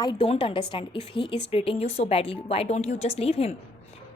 I don't understand. If he is treating you so badly, why don't you just leave him?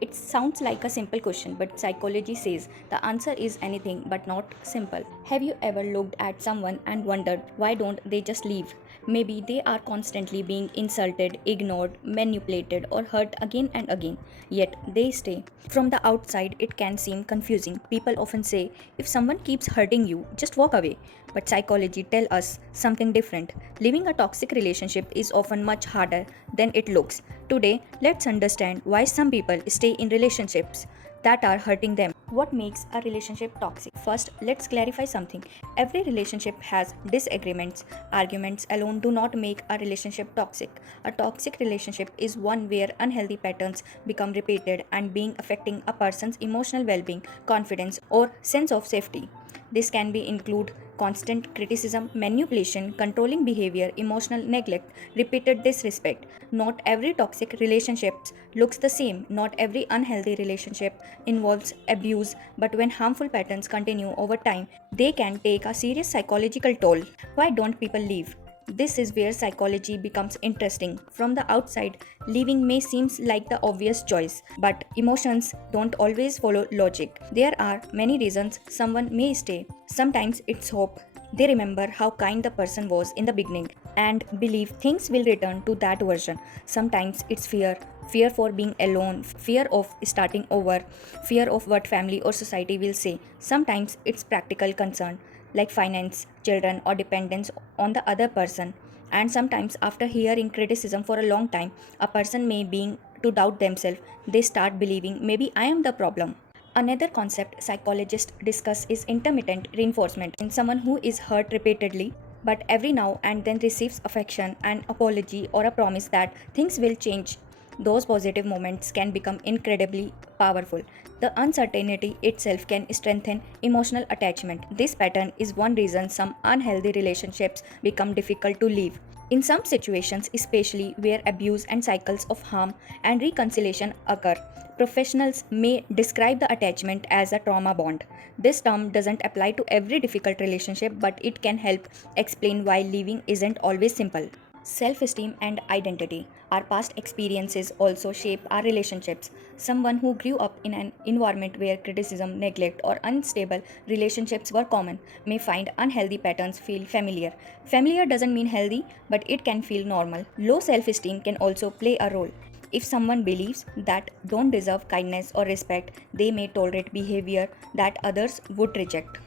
It sounds like a simple question, but psychology says the answer is anything but not simple. Have you ever looked at someone and wondered why don't they just leave? Maybe they are constantly being insulted, ignored, manipulated, or hurt again and again, yet they stay. From the outside, it can seem confusing. People often say, if someone keeps hurting you, just walk away. But psychology tells us something different. Leaving a toxic relationship is often much harder than it looks. Today, let's understand why some people stay in relationships that are hurting them. What makes a relationship toxic? First, let's clarify something. Every relationship has disagreements. Arguments alone do not make a relationship toxic. A toxic relationship is one where unhealthy patterns become repeated and being affecting a person's emotional well-being, confidence, or sense of safety. This can be include constant criticism, manipulation, controlling behavior, emotional neglect, repeated disrespect. Not every toxic relationship looks the same. Not every unhealthy relationship involves abuse, but when harmful patterns continue over time, they can take a serious psychological toll. Why don't people leave? This is where psychology becomes interesting. From the outside, leaving may seem like the obvious choice, but emotions don't always follow logic. There are many reasons someone may stay. Sometimes it's hope. They remember how kind the person was in the beginning and believe things will return to that version. Sometimes it's fear. Fear for being alone, fear of starting over, fear of what family or society will say. Sometimes it's practical concern like finance, children, or dependence on the other person. And sometimes, after hearing criticism for a long time, a person may begin to doubt themselves. They start believing maybe I am the problem. Another concept psychologists discuss is intermittent reinforcement. In someone who is hurt repeatedly, but every now and then receives affection, an apology, or a promise that things will change, those positive moments can become incredibly powerful. The uncertainty itself can strengthen emotional attachment. This pattern is one reason some unhealthy relationships become difficult to leave. In some situations, especially where abuse and cycles of harm and reconciliation occur, professionals may describe the attachment as a trauma bond. This term doesn't apply to every difficult relationship, but it can help explain why leaving isn't always simple. Self esteem and identity. Our past experiences also shape our relationships. Someone who grew up in an environment where criticism, neglect, or unstable relationships were common may find unhealthy patterns feel familiar. Familiar doesn't mean healthy, but it can feel normal. Low self esteem can also play a role. If someone believes that don't deserve kindness or respect, they may tolerate behavior that others would reject.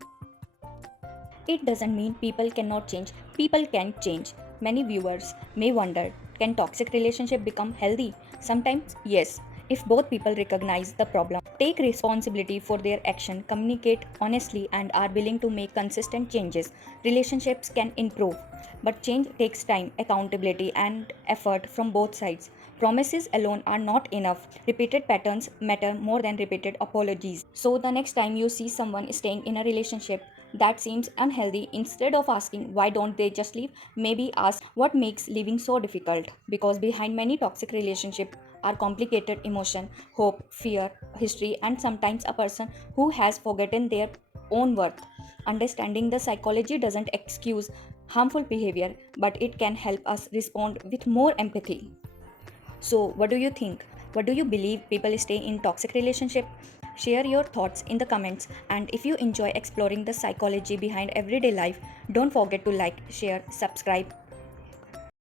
It doesn't mean people cannot change. People can change. Many viewers may wonder, can toxic relationship become healthy? Sometimes yes, if both people recognize the problem, take responsibility for their action, communicate honestly and are willing to make consistent changes, relationships can improve. But change takes time, accountability and effort from both sides. Promises alone are not enough. Repeated patterns matter more than repeated apologies. So, the next time you see someone staying in a relationship that seems unhealthy, instead of asking why don't they just leave, maybe ask what makes living so difficult. Because behind many toxic relationships are complicated emotion, hope, fear, history, and sometimes a person who has forgotten their own worth. Understanding the psychology doesn't excuse harmful behavior, but it can help us respond with more empathy. So, what do you think? What do you believe people stay in toxic relationship? Share your thoughts in the comments, and if you enjoy exploring the psychology behind everyday life, don't forget to like, share, subscribe